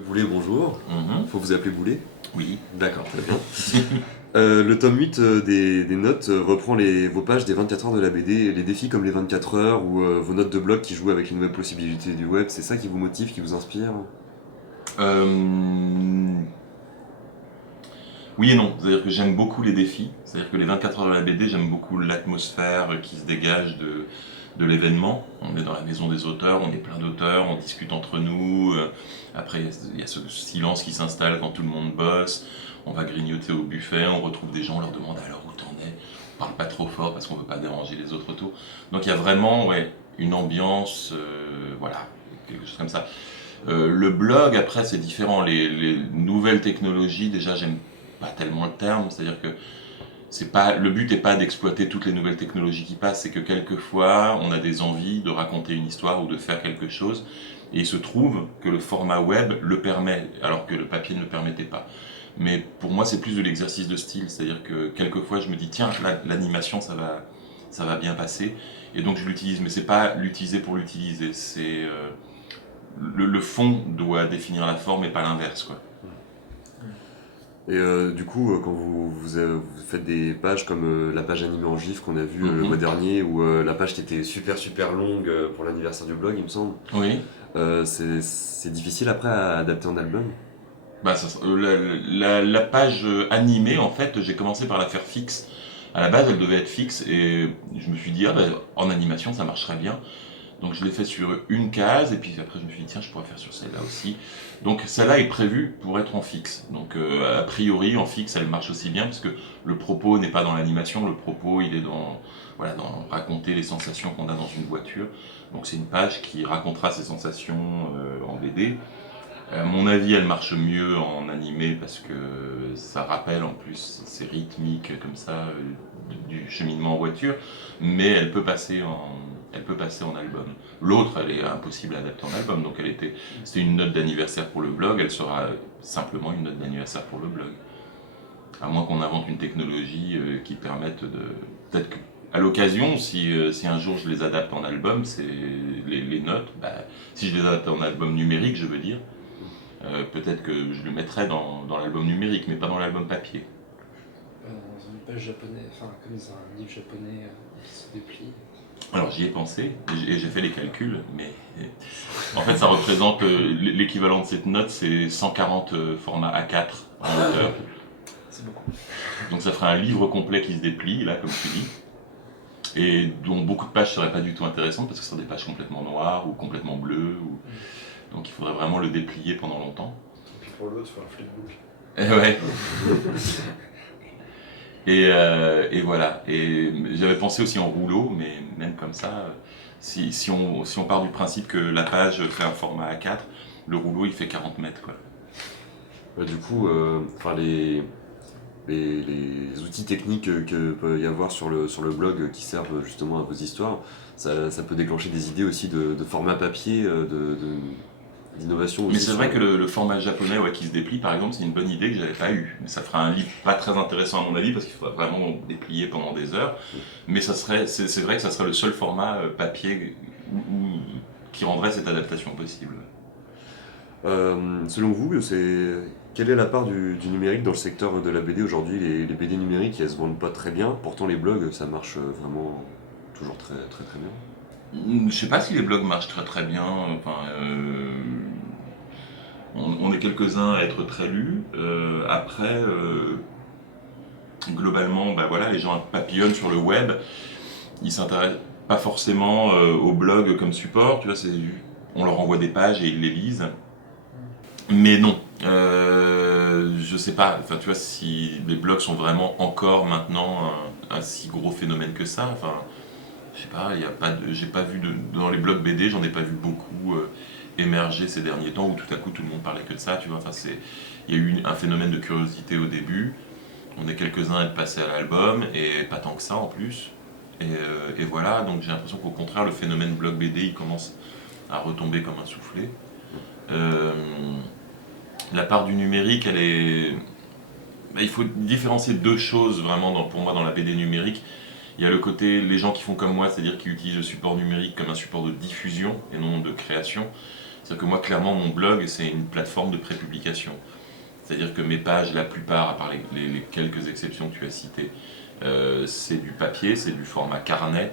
Boulet, bonjour. Faut vous appeler Boulet? Oui. D'accord, très bien. Le tome 8 des notes reprend vos pages des 24 heures de la BD, les défis comme les 24 heures ou vos notes de blog qui jouent avec les nouvelles possibilités du web. C'est ça qui vous motive, qui vous inspire? Euh, Oui et non. C'est-à-dire que j'aime beaucoup les défis. C'est-à-dire que les 24 heures de la BD, j'aime beaucoup l'atmosphère qui se dégage de l'événement. On est dans la maison des auteurs, on est plein d'auteurs, on discute entre nous. Après, il y a ce silence qui s'installe quand tout le monde bosse. On va grignoter au buffet, on retrouve des gens, on leur demande alors où t'en es. On parle pas trop fort parce qu'on veut pas déranger les autres autour. Donc il y a vraiment une ambiance, voilà, quelque chose comme ça. Le blog, après, c'est différent. Les nouvelles technologies, déjà, j'aime pas tellement le terme. C'est-à-dire que le but n'est pas d'exploiter toutes les nouvelles technologies qui passent, c'est que quelquefois, on a des envies de raconter une histoire ou de faire quelque chose. Et il se trouve que le format web le permet, alors que le papier ne le permettait pas. Mais pour moi, c'est plus de l'exercice de style. C'est-à-dire que quelquefois, je me dis, tiens, l'animation, ça va bien passer. Et donc, je l'utilise. Mais c'est pas l'utiliser pour l'utiliser. Le fond doit définir la forme et pas l'inverse, quoi. Et du coup, quand vous faites des pages comme la page animée en GIF qu'on a vue le mois dernier, ou la page qui était super super longue pour l'anniversaire du blog, il me semble, Oui. c'est difficile après à adapter en album? Bah, la page animée, en fait, j'ai commencé par la faire fixe. À la base, elle devait être fixe et je me suis dit, ah bah, en animation, ça marcherait bien. Donc je l'ai fait sur une case et puis après je me suis dit, tiens, je pourrais faire sur celle-là aussi. Donc celle-là est prévue pour être en fixe. Donc a priori, en fixe, elle marche aussi bien parce que le propos n'est pas dans l'animation, le propos, il est voilà, dans raconter les sensations qu'on a dans une voiture. Donc c'est une page qui racontera ces sensations en BD. À mon avis, elle marche mieux en animé parce que ça rappelle en plus, c'est rythmique comme ça, du cheminement en voiture, mais elle peut passer en album. L'autre, elle est impossible à adapter en album, donc c'était une note d'anniversaire pour le blog, elle sera simplement une note d'anniversaire pour le blog. À moins qu'on invente une technologie qui permette de, peut-être que à l'occasion, si un jour je les adapte en album, c'est les notes, bah, si je les adapte en album numérique, je veux dire, peut-être que je le mettrais dans l'album numérique, mais pas dans l'album papier. Dans une page japonaise, enfin comme dans un livre japonais qui se déplie. Alors j'y ai pensé, et j'ai fait les calculs, mais en fait ça représente, l'équivalent de cette note, c'est 140 formats A4 en hauteur. C'est beaucoup. Donc ça ferait un livre complet qui se déplie, là, comme tu dis, et dont beaucoup de pages seraient pas du tout intéressantes, parce que ce seraient des pages complètement noires ou complètement bleues, donc il faudrait vraiment le déplier pendant longtemps. Et puis pour l'autre, il faut un flipbook. Et ouais. Et voilà. Et j'avais pensé aussi en rouleau, mais même comme ça, si on part du principe que la page fait un format A4, le rouleau il fait 40 mètres, quoi. Du coup, enfin les outils techniques que peut y avoir sur le blog qui servent justement à vos histoires, ça peut déclencher des idées aussi de format papier, d'innovation Mais aussi. c'est vrai que le format japonais qui se déplie, par exemple, c'est une bonne idée que j'avais pas eue. Mais ça fera un livre pas très intéressant à mon avis parce qu'il faudra vraiment déplier pendant des heures. Mais c'est vrai que ça serait le seul format papier qui rendrait cette adaptation possible. Selon vous, quelle est la part du numérique dans le secteur de la BD aujourd'hui? Les BD numériques, elles se vendent pas très bien, pourtant les blogs, ça marche vraiment toujours très très très bien. Je sais pas si les blogs marchent très très bien. Enfin, on est quelques-uns à être très lus. Après, globalement, bah voilà, les gens papillonnent sur le web. Ils s'intéressent pas forcément au blog comme support. Tu vois, on leur envoie des pages et ils les lisent. Mais non, je sais pas. Enfin, tu vois, si les blogs sont vraiment encore maintenant un si gros phénomène que ça. Enfin, je sais pas. Il y a pas j'ai pas vu dans les blogs BD, j'en ai pas vu beaucoup émerger ces derniers temps où tout à coup tout le monde parlait que de ça. Tu vois, enfin, il y a eu un phénomène de curiosité au début. On est quelques-uns à être passés à l'album et pas tant que ça en plus. Et voilà, donc j'ai l'impression qu'au contraire, le phénomène blog BD il commence à retomber comme un soufflé. Euh, la part du numérique, elle est. Bah, il faut différencier deux choses vraiment pour moi dans la BD numérique. Il y a le côté, les gens qui font comme moi, c'est-à-dire qui utilisent le support numérique comme un support de diffusion et non de création. C'est-à-dire que moi, clairement, mon blog, c'est une plateforme de prépublication. C'est-à-dire que mes pages, la plupart, à part les quelques exceptions que tu as citées, c'est du papier, c'est du format carnet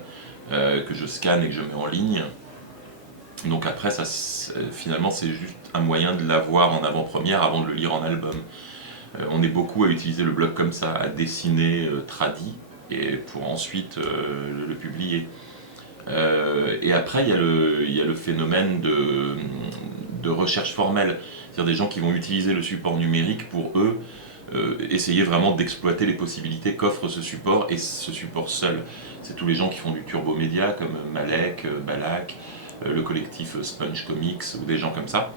que je scanne et que je mets en ligne. Donc après, ça, finalement, c'est juste un moyen de l'avoir en avant-première avant de le lire en album. On est beaucoup à utiliser le blog comme ça, à dessiner tradi, et pour ensuite le publier. Et après, il y a le phénomène de recherche formelle. C'est-à-dire des gens qui vont utiliser le support numérique pour eux, essayer vraiment d'exploiter les possibilités qu'offre ce support et ce support seul. C'est tous les gens qui font du turbo média comme Malek, Balak, le collectif Sponge Comics ou des gens comme ça.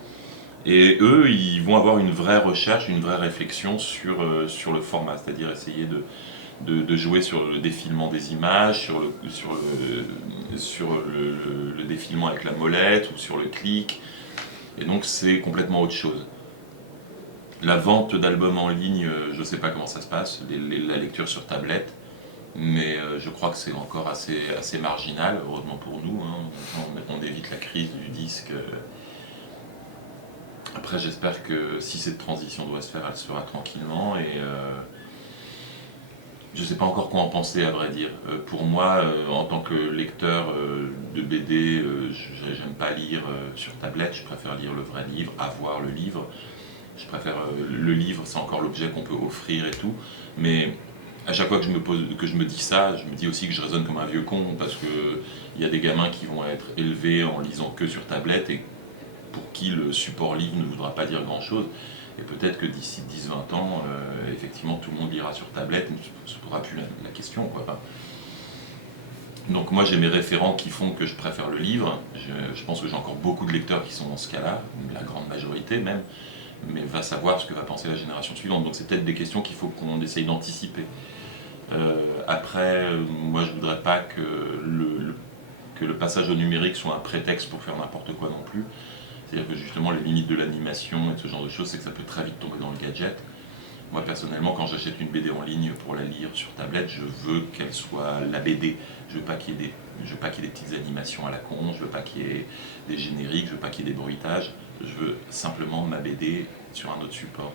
Et eux, ils vont avoir une vraie recherche, une vraie réflexion sur le format, c'est-à-dire essayer de jouer sur le défilement des images, sur le défilement avec la molette ou sur le clic. Et donc c'est complètement autre chose. La vente d'albums en ligne, je ne sais pas comment ça se passe, la lecture sur tablette, mais je crois que c'est encore assez marginal, heureusement pour nous. Hein. On évite la crise du disque. Après, j'espère que si cette transition doit se faire, elle se fera tranquillement. Et je ne sais pas encore quoi en penser, à vrai dire. Pour moi, en tant que lecteur de BD, j'aime pas lire sur tablette, je préfère lire le vrai livre, avoir le livre. Je préfère le livre, c'est encore l'objet qu'on peut offrir et tout. Mais à chaque fois que je me dis ça, je me dis aussi que je raisonne comme un vieux con, parce qu'il y a des gamins qui vont être élevés en lisant que sur tablette et pour qui le support livre ne voudra pas dire grand chose. Et peut-être que d'ici 10-20 ans, effectivement, tout le monde lira sur tablette, et ne se posera plus la question, quoi. Donc moi, j'ai mes référents qui font que je préfère le livre. Je pense que j'ai encore beaucoup de lecteurs qui sont dans ce cas-là, la grande majorité même, mais va savoir ce que va penser la génération suivante. Donc c'est peut-être des questions qu'il faut qu'on essaye d'anticiper. Après, moi, je ne voudrais pas que le passage au numérique soit un prétexte pour faire n'importe quoi non plus. C'est-à-dire que justement, les limites de l'animation et de ce genre de choses, c'est que ça peut très vite tomber dans le gadget. Moi, personnellement, quand j'achète une BD en ligne pour la lire sur tablette, je veux qu'elle soit la BD. Je veux pas qu'il y ait des petites animations à la con, je veux pas qu'il y ait des génériques, je veux pas qu'il y ait des bruitages. Je veux simplement ma BD sur un autre support.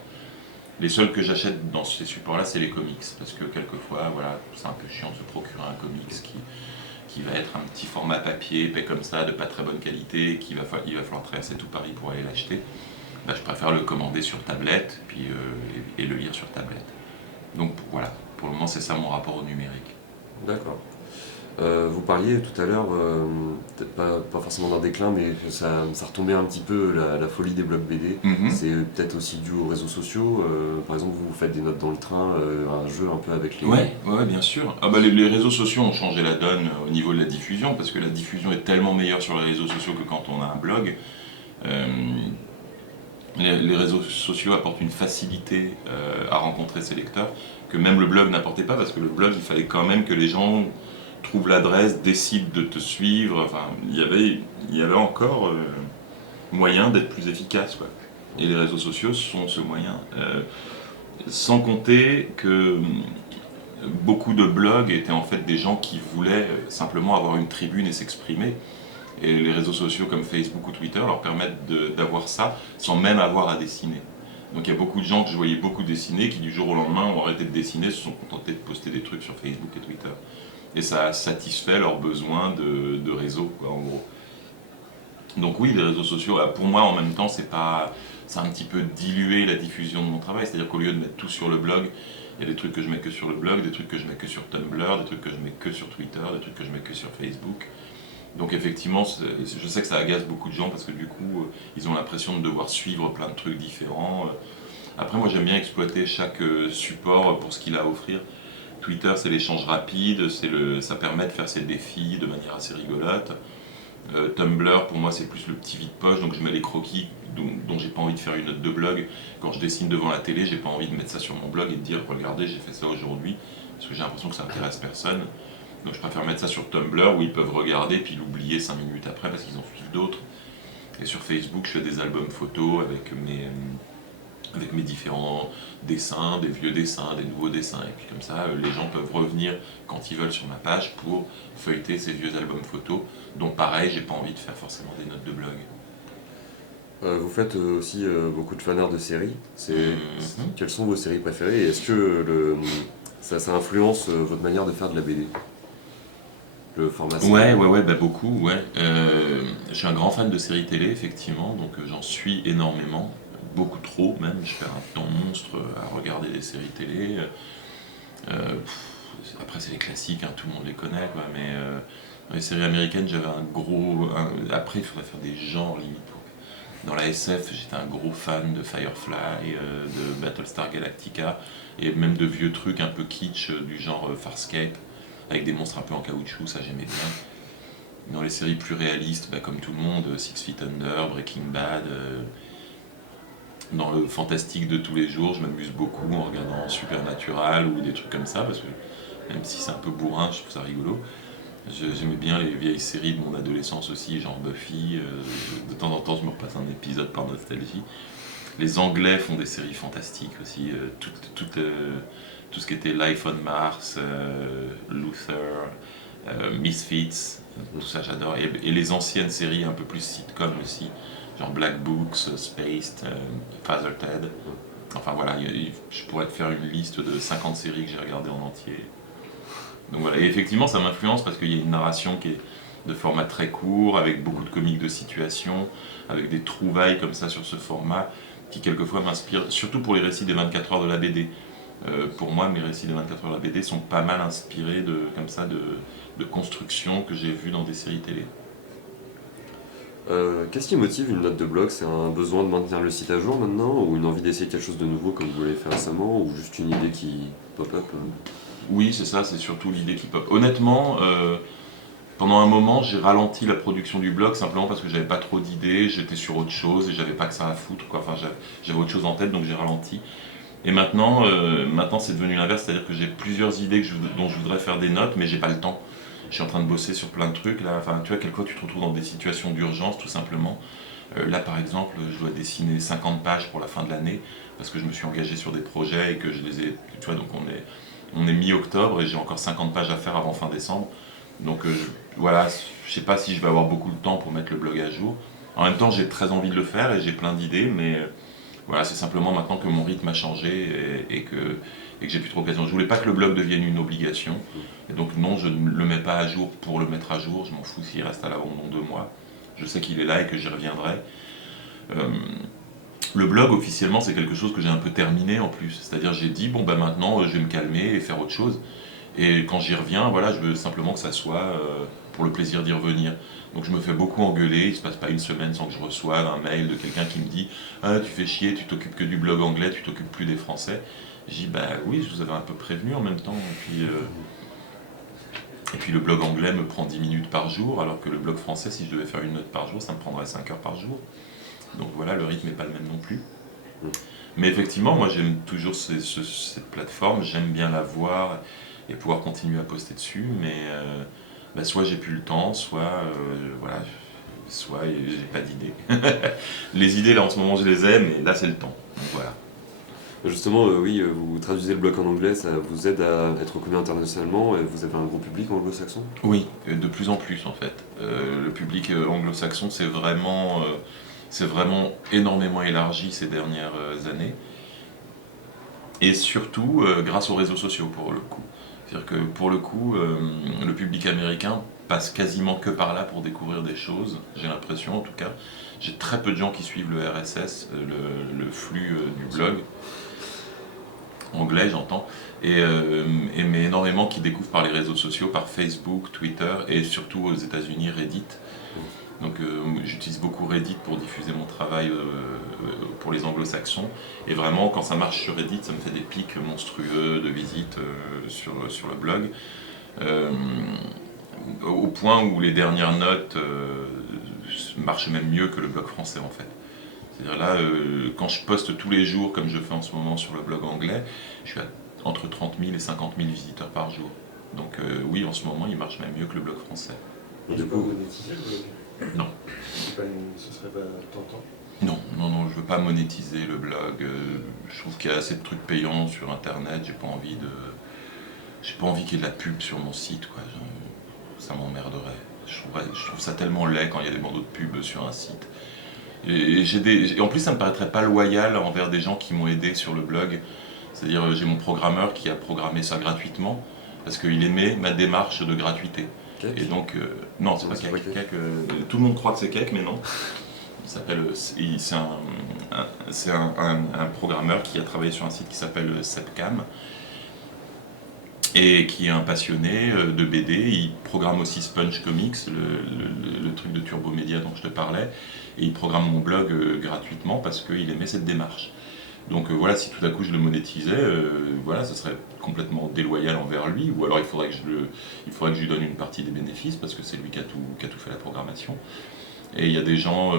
Les seuls que j'achète dans ces supports-là, c'est les comics, parce que quelquefois, voilà, c'est un peu chiant de se procurer un comics qui va être un petit format papier, épais comme ça, de pas très bonne qualité, il va falloir traverser tout Paris pour aller l'acheter. Bah, je préfère le commander sur tablette et le lire sur tablette. Donc voilà, pour le moment c'est ça mon rapport au numérique. D'accord. Vous parliez tout à l'heure, peut-être pas forcément d'un déclin, mais que ça retombait un petit peu la folie des blogs BD. C'est peut-être aussi dû aux réseaux sociaux. Par exemple, vous faites des notes dans le train, un jeu un peu avec les... Ouais, bien sûr. Ah bah, les réseaux sociaux ont changé la donne au niveau de la diffusion, parce que la diffusion est tellement meilleure sur les réseaux sociaux que quand on a un blog. Les réseaux sociaux apportent une facilité à rencontrer ses lecteurs que même le blog n'apportait pas, parce que le blog, il fallait quand même que les gens trouvent l'adresse, décident de te suivre. Enfin, il y avait encore moyen d'être plus efficace, quoi. Et les réseaux sociaux sont ce moyen. Sans compter que beaucoup de blogs étaient en fait des gens qui voulaient simplement avoir une tribune et s'exprimer. Et les réseaux sociaux comme Facebook ou Twitter leur permettent d'avoir ça sans même avoir à dessiner. Donc il y a beaucoup de gens que je voyais beaucoup dessiner qui du jour au lendemain ont arrêté de dessiner, se sont contentés de poster des trucs sur Facebook et Twitter. Et ça a satisfait leurs besoins de réseau, quoi, en gros. Donc oui, les réseaux sociaux, pour moi en même temps, c'est un petit peu dilué la diffusion de mon travail. C'est-à-dire qu'au lieu de mettre tout sur le blog, il y a des trucs que je mets que sur le blog, des trucs que je mets que sur Tumblr, des trucs que je mets que sur Twitter, des trucs que je mets que sur Facebook. Donc effectivement, je sais que ça agace beaucoup de gens parce que du coup, ils ont l'impression de devoir suivre plein de trucs différents. Après, moi j'aime bien exploiter chaque support pour ce qu'il a à offrir. Twitter, c'est l'échange rapide, ça permet de faire ses défis de manière assez rigolote. Tumblr, pour moi, c'est plus le petit vide-poche, donc je mets les croquis dont j'ai pas envie de faire une note de blog. Quand je dessine devant la télé, j'ai pas envie de mettre ça sur mon blog et de dire regardez, j'ai fait ça aujourd'hui, parce que j'ai l'impression que ça intéresse personne. Donc je préfère mettre ça sur Tumblr où ils peuvent regarder puis l'oublier 5 minutes après parce qu'ils en suivent d'autres. Et sur Facebook, je fais des albums photos avec mes différents dessins, des vieux dessins, des nouveaux dessins. Et puis comme ça, les gens peuvent revenir quand ils veulent sur ma page pour feuilleter ces vieux albums photos. Donc pareil, j'ai pas envie de faire forcément des notes de blog. Vous faites aussi beaucoup de fanart de séries. Mhm. Quelles sont vos séries préférées et est-ce que ça influence votre manière de faire de la BD? Le format série? Ouais, bah beaucoup, ouais. Je suis un grand fan de séries télé, effectivement, donc j'en suis énormément, beaucoup trop même. Je perds un temps monstre à regarder des séries télé. Après, c'est les classiques, hein, tout le monde les connaît, quoi, mais dans les séries américaines, j'avais un gros. Après, il faudrait faire des genres limite. Dans la SF, j'étais un gros fan de Firefly, de Battlestar Galactica, et même de vieux trucs un peu kitsch du genre Farscape, avec des monstres un peu en caoutchouc, ça j'aimais bien. Dans les séries plus réalistes, bah, comme tout le monde, Six Feet Under, Breaking Bad, dans le fantastique de tous les jours, je m'amuse beaucoup en regardant Supernatural ou des trucs comme ça, parce que même si c'est un peu bourrin, je trouve ça rigolo. J'aimais bien les vieilles séries de mon adolescence aussi, genre Buffy. De temps en temps, je me repasse un épisode par nostalgie. Les Anglais font des séries fantastiques aussi. Tout ce qui était Life on Mars, Luther, Misfits, tout ça j'adore. Et les anciennes séries un peu plus sitcom aussi, genre Black Books, Spaced, Father Ted. Enfin voilà, je pourrais te faire une liste de 50 séries que j'ai regardées en entier. Donc voilà, et effectivement ça m'influence parce qu'il y a une narration qui est de format très court, avec beaucoup de comiques de situation, avec des trouvailles comme ça sur ce format, qui quelquefois m'inspire, surtout pour les récits des 24 heures de la BD. Pour moi, mes récits des 24 heures de la BD sont pas mal inspirés comme ça, de constructions que j'ai vues dans des séries télé. Qu'est-ce qui motive une note de blog? C'est un besoin de maintenir le site à jour maintenant, ou une envie d'essayer quelque chose de nouveau comme vous l'avez fait récemment, ou juste une idée qui pop up? Oui, c'est ça, c'est surtout l'idée qui pop. Honnêtement, pendant un moment, j'ai ralenti la production du blog simplement parce que j'avais pas trop d'idées, j'étais sur autre chose et j'avais pas que ça à foutre, quoi. Enfin, j'avais autre chose en tête, donc j'ai ralenti. Et maintenant c'est devenu l'inverse, c'est-à-dire que j'ai plusieurs idées dont je voudrais faire des notes, mais j'ai pas le temps. Je suis en train de bosser sur plein de trucs là. Enfin, tu vois, quelquefois tu te retrouves dans des situations d'urgence, tout simplement. Là, par exemple, je dois dessiner 50 pages pour la fin de l'année parce que je me suis engagé sur des projets et que je les ai. Tu vois, donc on est mi-octobre et j'ai encore 50 pages à faire avant fin décembre. Donc voilà, je sais pas si je vais avoir beaucoup de temps pour mettre le blog à jour. En même temps, j'ai très envie de le faire et j'ai plein d'idées, mais voilà, c'est simplement maintenant que mon rythme a changé et que j'ai plus trop l'occasion. Je voulais pas que le blog devienne une obligation. Et donc non, je ne le mets pas à jour pour le mettre à jour. Je m'en fous s'il reste à l'abandon 2 mois. Je sais qu'il est là et que j'y reviendrai. Euh, le blog officiellement c'est quelque chose que j'ai un peu terminé en plus. C'est-à-dire j'ai dit bon bah maintenant je vais me calmer et faire autre chose. Et quand j'y reviens, voilà, je veux simplement que ça soit pour le plaisir d'y revenir. Donc je me fais beaucoup engueuler, il se passe pas une semaine sans que je reçoive un mail de quelqu'un qui me dit ah tu fais chier, tu t'occupes que du blog anglais, tu t'occupes plus des français. Je dis bah oui, je vous avais un peu prévenu en même temps. Et puis le blog anglais me prend 10 minutes par jour, alors que le blog français, si je devais faire une note par jour, ça me prendrait 5 heures par jour. Donc voilà, le rythme n'est pas le même non plus. Mais effectivement, moi j'aime toujours cette plateforme, j'aime bien la voir et pouvoir continuer à poster dessus, mais bah, soit j'ai plus le temps, voilà, soit j'ai pas d'idées. Les idées là en ce moment je les ai, mais là c'est le temps. Donc voilà. Justement, oui, vous traduisez le blog en anglais, ça vous aide à être reconnu internationalement, et vous avez un gros public anglo-saxon? Oui, de plus en plus en fait. Le public anglo-saxon c'est vraiment énormément élargi ces dernières années. Et surtout grâce aux réseaux sociaux pour le coup. C'est-à-dire que pour le coup, le public américain passe quasiment que par là pour découvrir des choses, j'ai l'impression en tout cas. J'ai très peu de gens qui suivent le RSS, le flux du blog, anglais j'entends, mais énormément qui découvrent par les réseaux sociaux, par Facebook, Twitter et surtout aux États-Unis Reddit. Donc j'utilise beaucoup Reddit pour diffuser mon travail pour les anglo-saxons. Et vraiment, quand ça marche sur Reddit, ça me fait des pics monstrueux de visites sur le blog. Euh, Au point où les dernières notes marchent même mieux que le blog français en fait. C'est-à-dire là, quand je poste tous les jours, comme je fais en ce moment sur le blog anglais, je suis à entre 30 000 et 50 000 visiteurs par jour. Donc oui, en ce moment, il marche même mieux que le blog français. Et Du tu peux coup, monétiser le blog? Non. Ce serait pas tentant? Non, non, non, je veux pas monétiser le blog. Je trouve qu'il y a assez de trucs payants sur internet. J'ai pas envie qu'il y ait de la pub sur mon site, quoi. Ça m'emmerderait. Je trouve ça tellement laid quand il y a des bandeaux de pub sur un site. Et en plus, ça me paraîtrait pas loyal envers des gens qui m'ont aidé sur le blog. C'est-à-dire, j'ai mon programmeur qui a programmé ça gratuitement parce qu'il aimait ma démarche de gratuité. Cake. Et donc, non, c'est Non, pas c'est Cake. pas Cake. Cake, tout le monde croit que c'est Cake, mais non. C'est un programmeur qui a travaillé sur un site qui s'appelle Sepcam et qui est un passionné de BD. Il programme aussi Sponge Comics, le truc de Turbo Media dont je te parlais, et il programme mon blog gratuitement parce qu'il aimait cette démarche. Donc voilà, si tout à coup je le monétisais, voilà, ce serait complètement déloyal envers lui, ou alors il faudrait que je lui donne une partie des bénéfices parce que c'est lui qui a tout fait la programmation. Et il y a des gens,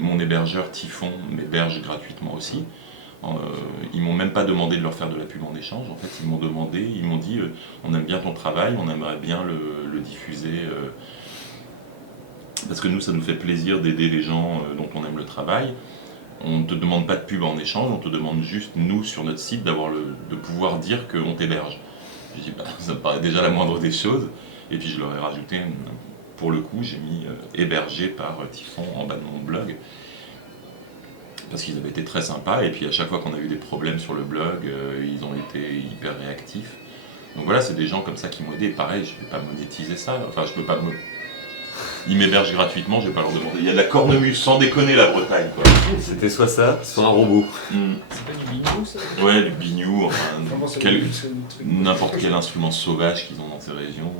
mon hébergeur Typhon m'héberge gratuitement aussi. Ils m'ont même pas demandé de leur faire de la pub en échange. En fait, ils m'ont dit, on aime bien ton travail, on aimerait bien le diffuser. Parce que nous, ça nous fait plaisir d'aider les gens dont on aime le travail. On ne te demande pas de pub en échange, on te demande juste, nous, sur notre site, de pouvoir dire qu'on t'héberge. Je dis, bah, ça me paraît déjà la moindre des choses. Et puis je leur ai rajouté, pour le coup, j'ai mis hébergé par Typhon en bas de mon blog. Parce qu'ils avaient été très sympas, et puis à chaque fois qu'on a eu des problèmes sur le blog, ils ont été hyper réactifs. Donc voilà, c'est des gens comme ça qui m'ont aidé. Et pareil, je ne vais pas monétiser ça. Enfin, je peux pas me... Ils m'hébergent gratuitement, je vais pas leur demander. Il y a de la cornemuse, sans déconner, la Bretagne, quoi. C'était soit ça, soit un robot. C'est pas du bignou ça? Ouais, du bignou, enfin, Comment ça truc n'importe quel instrument sauvage qu'ils ont dans ces régions.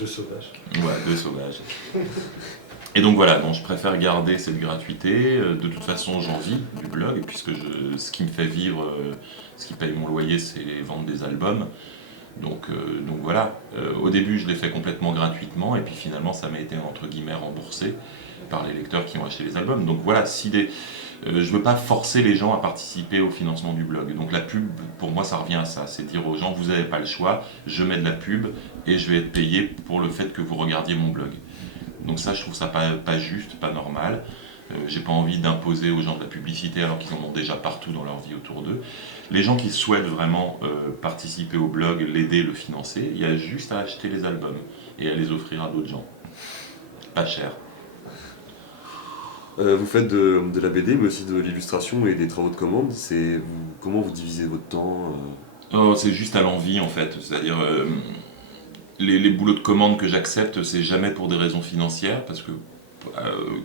de sauvage. Ouais, de sauvage. Et donc voilà, donc je préfère garder cette gratuité. De toute façon, j'en vis du blog, puisque ce qui me fait vivre, ce qui paye mon loyer, c'est vendre des albums. Donc voilà, au début je l'ai fait complètement gratuitement, et puis finalement ça m'a été entre guillemets remboursé par les lecteurs qui ont acheté les albums. Donc voilà, je ne veux pas forcer les gens à participer au financement du blog. Donc la pub, pour moi, ça revient à ça. C'est dire aux gens, vous n'avez pas le choix, je mets de la pub et je vais être payé pour le fait que vous regardiez mon blog. Donc ça, je trouve ça pas juste, pas normal. J'ai pas envie d'imposer aux gens de la publicité alors qu'ils en ont déjà partout dans leur vie autour d'eux. Les gens qui souhaitent vraiment participer au blog, l'aider, le financer, il y a juste à acheter les albums et à les offrir à d'autres gens. Pas cher. Vous faites de la BD, mais aussi de l'illustration et des travaux de commande. Comment vous divisez votre temps Oh, c'est juste à l'envie en fait. C'est-à-dire, les boulots de commande que j'accepte, c'est jamais pour des raisons financières, parce que,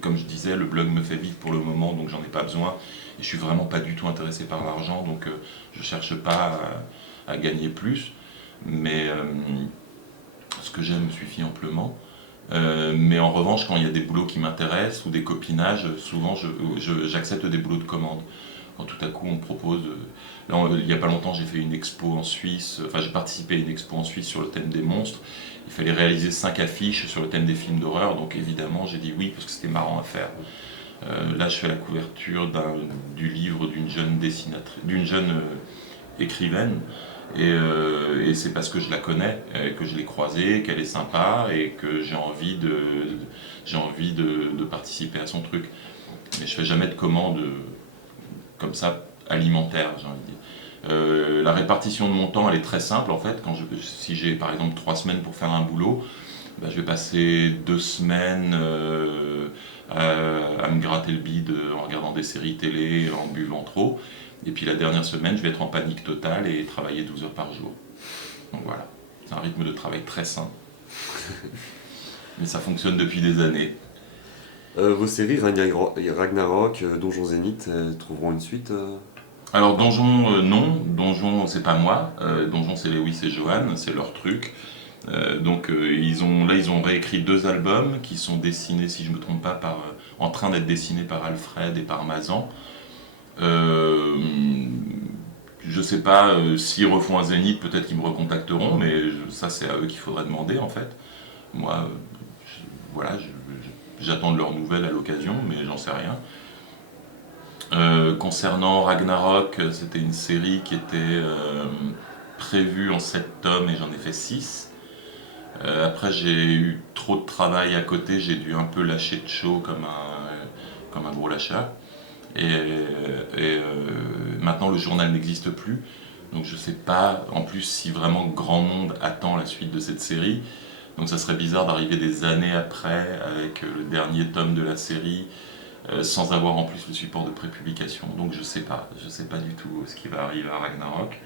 comme je disais, le blog me fait vivre pour le moment, donc j'en ai pas besoin. Et je suis vraiment pas du tout intéressé par l'argent, donc je cherche pas à gagner plus. Mais ce que j'aime me suffit amplement. Mais en revanche, quand il y a des boulots qui m'intéressent ou des copinages, souvent j'accepte des boulots de commande. Quand tout à coup on me propose. Là, il n'y a pas longtemps, j'ai fait une expo en Suisse, enfin j'ai participé à une expo en Suisse sur le thème des monstres. Il fallait réaliser 5 affiches sur le thème des films d'horreur, donc évidemment j'ai dit oui parce que c'était marrant à faire. Là, je fais la couverture du livre d'une jeune écrivaine. Et c'est parce que je la connais, que je l'ai croisée, qu'elle est sympa et que j'ai envie de participer à son truc. Mais je fais jamais de commandes comme ça alimentaires, j'ai envie de dire. La répartition de mon temps, elle est très simple en fait. Si j'ai par exemple 3 semaines pour faire un boulot, je vais passer 2 semaines à me gratter le bide en regardant des séries télé, en buvant trop. Et puis la dernière semaine, je vais être en panique totale et travailler 12 heures par jour. Donc voilà, c'est un rythme de travail très sain. Mais ça fonctionne depuis des années. Vos séries Ragnarok, Donjon Zénith, trouveront une suite Alors Donjon, non. Donjon, c'est pas moi. Donjon, c'est Lewis et Johan, c'est leur truc. Ils ont réécrit 2 albums qui sont dessinés, si je ne me trompe pas, en train d'être dessinés par Alfred et par Mazan. Je sais pas s'ils refont un Zénith, peut-être qu'ils me recontacteront, mais ça c'est à eux qu'il faudrait demander en fait. Moi, j'attends de leurs nouvelles à l'occasion, mais j'en sais rien. Concernant Ragnarok, c'était une série qui était prévue en 7 tomes et j'en ai fait 6. Après j'ai eu trop de travail à côté, j'ai dû un peu lâcher de chaud comme un gros lâcheur. Et maintenant le journal n'existe plus, donc je sais pas en plus si vraiment grand monde attend la suite de cette série, donc ça serait bizarre d'arriver des années après avec le dernier tome de la série sans avoir en plus le support de prépublication. Donc je sais pas du tout ce qui va arriver à Ragnarok.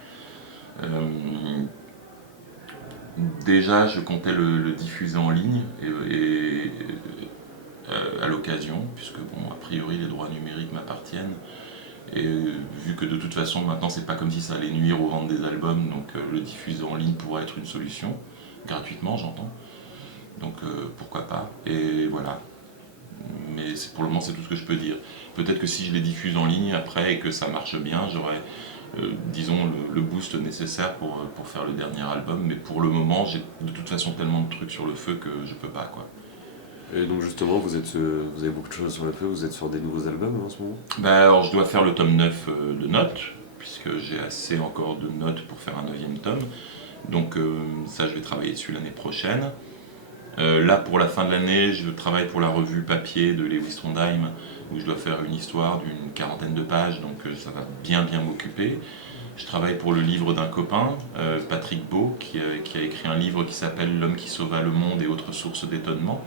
Déjà, je comptais le diffuser en ligne à l'occasion, puisque bon, a priori les droits numériques m'appartiennent. Et vu que de toute façon maintenant c'est pas comme si ça allait nuire aux ventes des albums, donc le diffuser en ligne pourrait être une solution, gratuitement j'entends. Donc pourquoi pas. Et voilà. Mais pour le moment c'est tout ce que je peux dire. Peut-être que si je les diffuse en ligne après et que ça marche bien, j'aurai disons le boost nécessaire pour faire le dernier album. Mais pour le moment j'ai de toute façon tellement de trucs sur le feu que je peux pas quoi. Et donc justement, vous avez beaucoup de choses sur le feu, vous êtes sur des nouveaux albums en ce moment? Bah, alors je dois faire le tome 9 de notes, puisque j'ai assez encore de notes pour faire un 9e tome. Donc ça je vais travailler dessus l'année prochaine. Là pour la fin de l'année, je travaille pour la revue papier de Lewis Trondheim, où je dois faire une histoire d'une 40aine de pages, donc ça va bien m'occuper. Je travaille pour le livre d'un copain, Patrick Beau, qui a écrit un livre qui s'appelle L'homme qui sauva le monde et autres sources d'étonnement,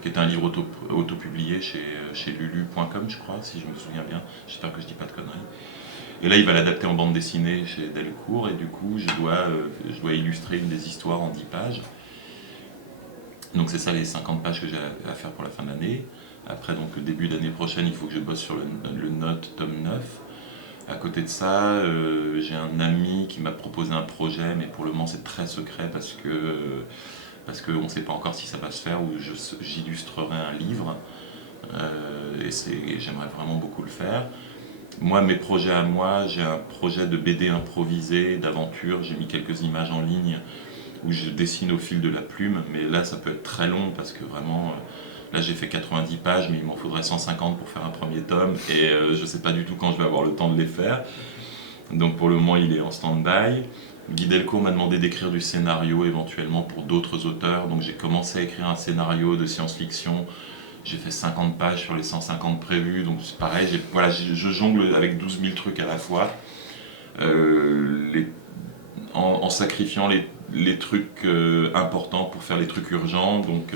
qui est un livre auto-publié chez lulu.com, je crois, si je me souviens bien. J'espère que je dis pas de conneries. Et là, il va l'adapter en bande dessinée chez Delcourt, et du coup, je dois illustrer une des histoires en 10 pages. Donc c'est ça les 50 pages que j'ai à faire pour la fin de l'année. Après, donc début d'année prochaine, il faut que je bosse sur le Note tome 9. À côté de ça, j'ai un ami qui m'a proposé un projet, mais pour le moment c'est très secret parce qu'on ne sait pas encore si ça va se faire, où j'illustrerai un livre, et j'aimerais vraiment beaucoup le faire. Moi, mes projets à moi, j'ai un projet de BD improvisé, d'aventure, j'ai mis quelques images en ligne où je dessine au fil de la plume, mais là ça peut être très long parce que vraiment, là j'ai fait 90 pages, mais il m'en faudrait 150 pour faire un premier tome, et je ne sais pas du tout quand je vais avoir le temps de les faire. Donc pour le moment il est en stand-by. Guy Delcourt m'a demandé d'écrire du scénario éventuellement pour d'autres auteurs, donc j'ai commencé à écrire un scénario de science-fiction. J'ai fait 50 pages sur les 150 prévus, donc c'est pareil, je jongle avec 12 000 trucs à la fois, en sacrifiant les trucs importants pour faire les trucs urgents. Donc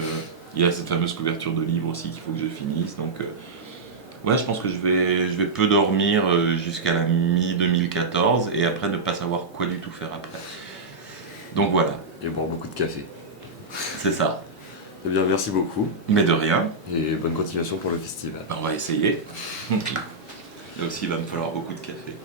il y a cette fameuse couverture de livre aussi qu'il faut que je finisse. Donc ouais, je pense que je vais peu dormir jusqu'à la mi-2014 et après ne pas savoir quoi du tout faire après. Donc voilà. Et boire beaucoup de café. C'est ça. Eh bien, merci beaucoup. Mais de rien. Et bonne continuation pour le festival. On va essayer. Là aussi, il va me falloir beaucoup de café.